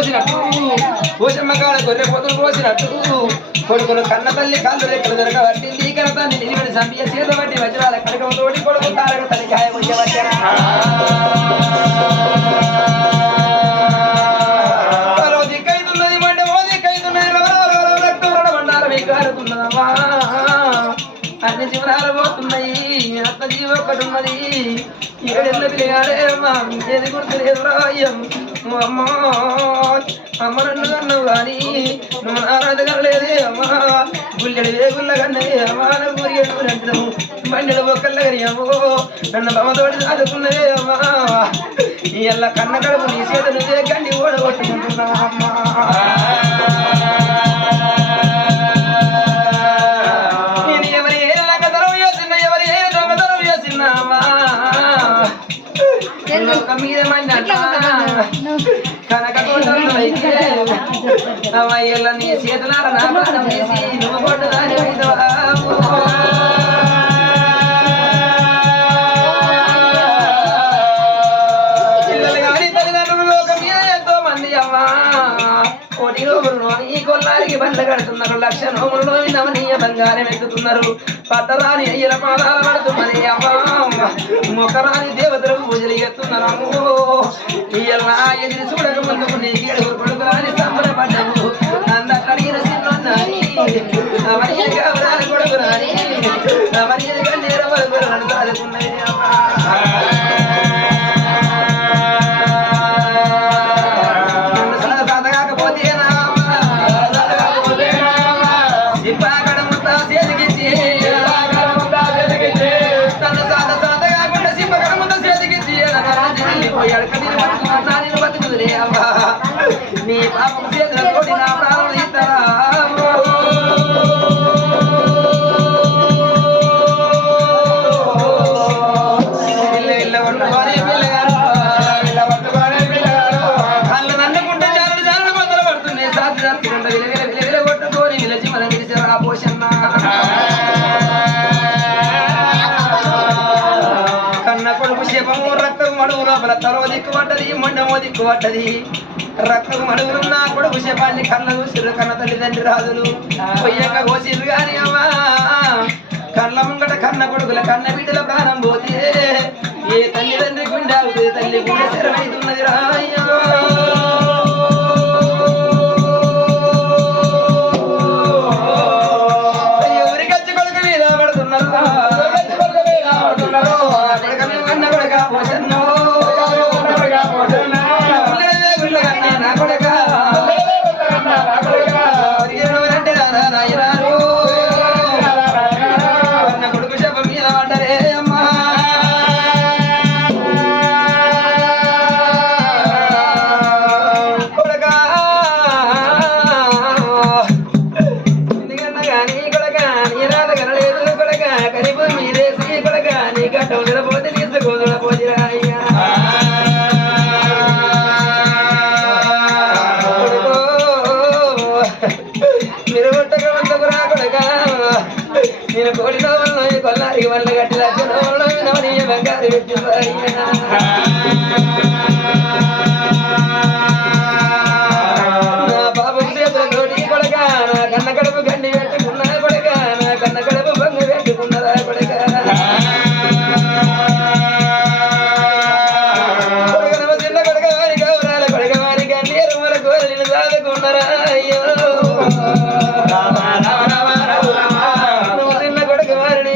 కోసినట్టు పోషమ్మ కాడ గొర్రె పొద్దులు కోసినట్టు కొడుకును కన్న తల్లి కాళ్ళు రెక్కలు దొరక పట్టింది కన్న తల్లి నిలివని సంపియ చేత పట్టి వజ్రాల కడకం తోటి కొడుకు తారక తల్లి గాయం వచ్చేవచ్చరా దిక్కైతున్నది మండే ఓ దిక్కైతున్నది రక్తం రణమండాల మీకు ఆడుతున్నదమ్మా అన్ని జీవనాలు పోతున్నాయి అత్త జీవ ఒకటి ఉన్నది ఏడెళ్ళ పిల్లగాడే అమ్మా ఏది గుర్తులేదు రాయ్యం అమ్మా అమ్మ నన్ను కన్నావు కానీ నువ్వు నారాధ కనలేదే అమ్మా గుల్లెడు వేగుల్ల కన్నది అమ్మా గురిగెడుకునంటాము బండెడు ఒక్కళ్ళ కరియాము నన్ను బొమ్మతోటి చదువుకున్నదే అమ్మా ఇళ్ళ కన్న కడుపు నీ చేత నువ్వే గండి ఓడగొట్టుకుంటున్నావు అమ్మా మీద కనక అమ్మాయిల నీ చేతులార నా ప్రాణం చేసి నువ్వు కొట్టుదాని పిల్లలు కానీ తల్లిదండ్రులు లోకం మీద ఎంతో మంది అమ్మా కోటి నోములు ఈ కొల్లారికి బండ్ల కడుతున్నారు 1,00,000 నోములు నవనీయ బంగారం ఎత్తుతున్నారు పట్టరాని అయ్యల పాదాల పడుతున్నది అమ్మా మొక్కరాని దేవతలకు పూజలు ఎత్తున్నాము ఇయ్యల్లా ఎదిరి చూడక ముందుకు నీ ఏడుగురు కొడుకురాని సంబరపడ్డము అంద కడిగిన సిన్నొన్నాని అవన్నీ కావరాని కొడుకురాని అవన్నీ కన్నీర వరకురాని చదువుకున్నది అమ్మా నీ పాపం చేతులతోటి నా ప్రాణం ఇస్తారా కళ్ళు నన్నుకుంటే చాలు చాలు మొదలు పడుతున్నాయి సాధ్య జరుగుతుంట విలవిల కొట్టుకొని విలచి మన విలిసారా పోషన్న కన్న కొడుకు శపము రక్తం మడువు లోపల తరవ దిక్కుపడ్డది మొండమో దిక్కుపడ్డది రక్తం మడుగులున్న కొడుకు శపాన్ని కళ్ళ చూసిరు కన్న తల్లిదండ్రి రాజులు పొయ్యక కోసిరు గాని అమ్మా కళ్ళ ముంగట కన్న కొడుకుల కన్న బిడ్డల ప్రాణం పోతే ఏ తల్లిదండ్రి గుండె అవుతుంది తల్లి గుండె శరమైతున్నది రాయ్యా ఎవరికచ్చి కొడుకు మీద పడుతున్నారు కన్న కొడుక పోషన్నో కొడుకు చెప్ప మీద పడ్డరే అమ్మా కొడకా ఎందుకన్నా కానీ కొడక నీ రాత కనలేదు కొడక కనిపు మీరేసి కొడక నీ గడ్డ వదలపోతే తీసుకోదలపోతే అయ్యా మీరు కొట్టక రాకొడక నేను కోడిలో వల్ల కొల్లారికి వల్ల గట్టి 1,00,000 నవనీయ బంగారు పెట్టి నా పాపం చేతుల తోటి కొడక నా కన్న కడుపు గండి పెట్టుకున్నదా కొడక నా కన్న కడుపు బంగు పెట్టుకున్నదా కొడక చిన్న కొడక వారి గౌరాల కొడక వారి గండీరు మన కోరిని సాదుకున్నారా అయ్యో నువ్వు చిన్న కొడక వారిని